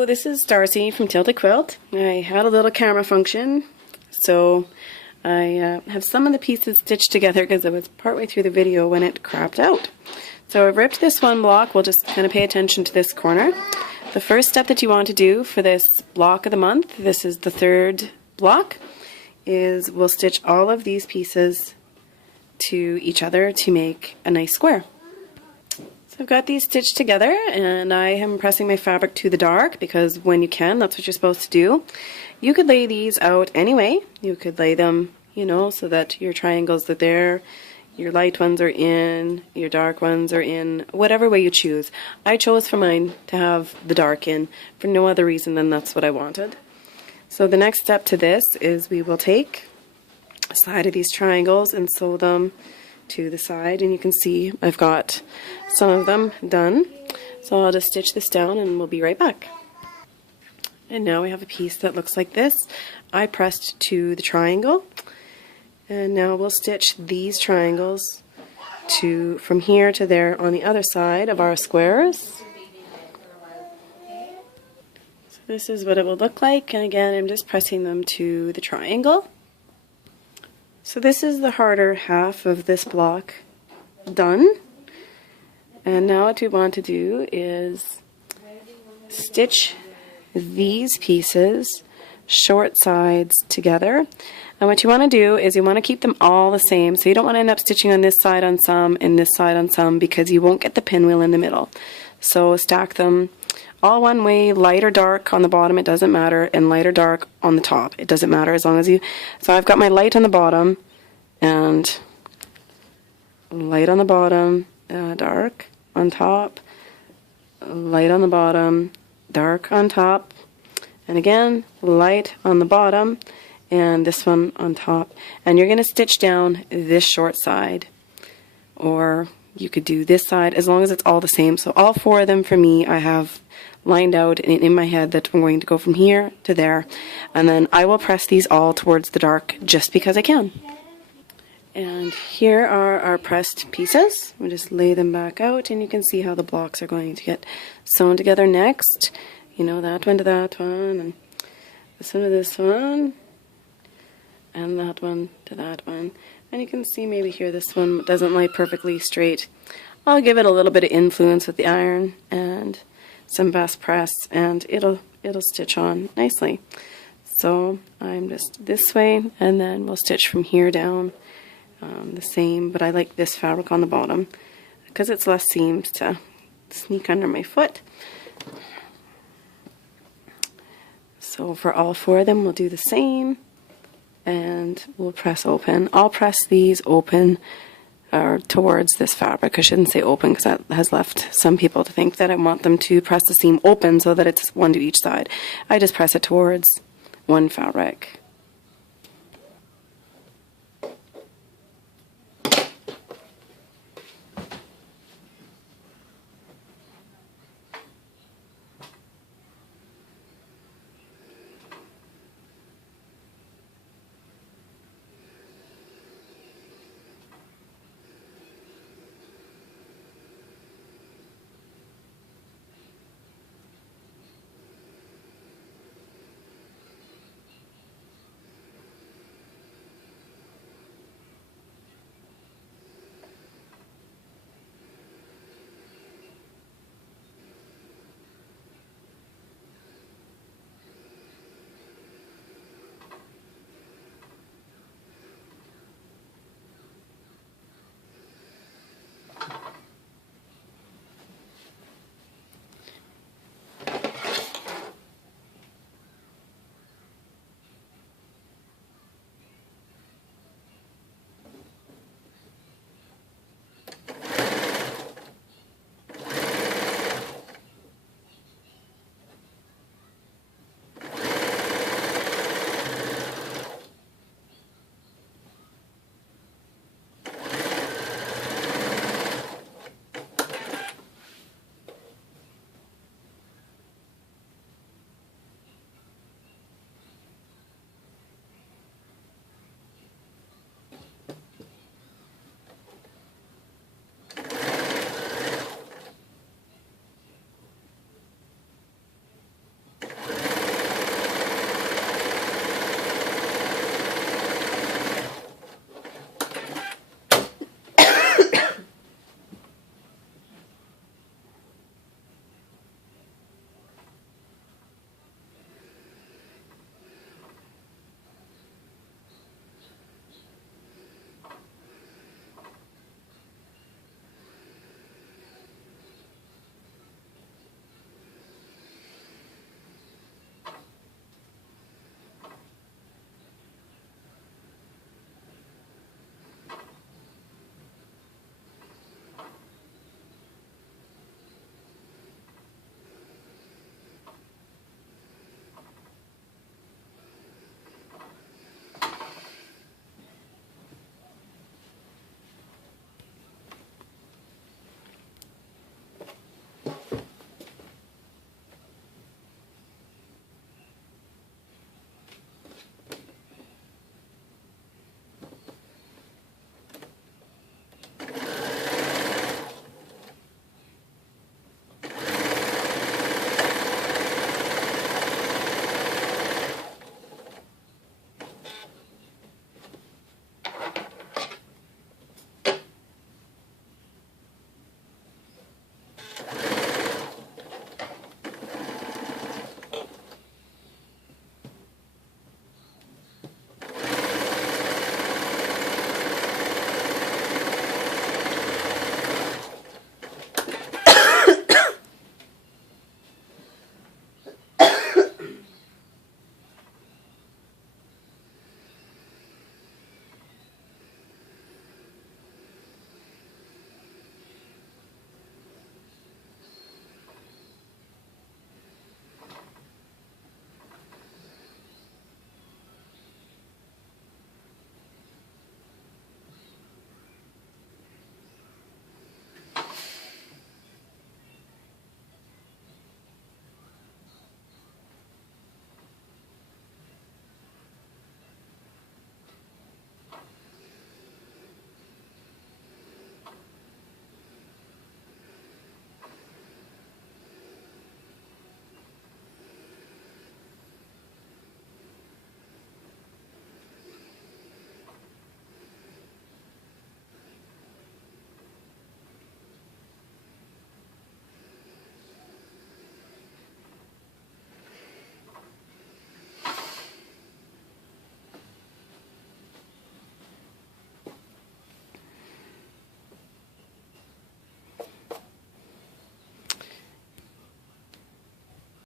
Hello, this is Darcy from Tilted Quilt. I had a little camera function, so I have some of the pieces stitched together because I was partway through the video when it crapped out. So I've ripped this one block. We'll just kind of pay attention to this corner. The first step that you want to do for this block of the month, this is the third block, is we'll stitch all of these pieces to each other to make a nice square. I've got these stitched together and I am pressing my fabric to the dark because when you can, that's what you're supposed to do. You could lay these out anyway. You could lay them, you know, so that your triangles are there, your light ones are in, your dark ones are in, whatever way you choose. I chose for mine to have the dark in for no other reason than that's what I wanted. So the next step to this is we will take a side of these triangles and sew them to the side, and you can see I've got some of them done. So I'll just stitch this down and we'll be right back. And now we have a piece that looks like this. I pressed to the triangle, and now we'll stitch these triangles to from here to there on the other side of our squares. So this is what it will look like, and again I'm just pressing them to the triangle. So this is the harder half of this block done, and now what we want to do is stitch these pieces short sides together. And what you want to do is you want to keep them all the same, so you don't want to end up stitching on this side on some and this side on some because you won't get the pinwheel in the middle. So stack them all one way, light or dark on the bottom, it doesn't matter, and light or dark on the top, it doesn't matter as long as you... So I've got my light on the bottom, and light on the bottom, dark on top, light on the bottom, dark on top, and again, light on the bottom, and this one on top. And you're going to stitch down this short side, or you could do this side, as long as it's all the same. So all four of them for me I have lined out in my head that I'm going to go from here to there, and then I will press these all towards the dark just because I can. And here are our pressed pieces. We'll just lay them back out and you can see how the blocks are going to get sewn together next. You know, that one to that one, and this one to this one, and that one to that one. And you can see maybe here this one doesn't lay perfectly straight. I'll give it a little bit of influence with the iron and some fast press, and it'll stitch on nicely. So I'm just this way, and then we'll stitch from here down the same, but I like this fabric on the bottom because it's less seams to sneak under my foot. So for all four of them we'll do the same, and we'll press open. I'll press these open or towards this fabric. I shouldn't say open because that has left some people to think that I want them to press the seam open so that it's one to each side. I just press it towards one fabric.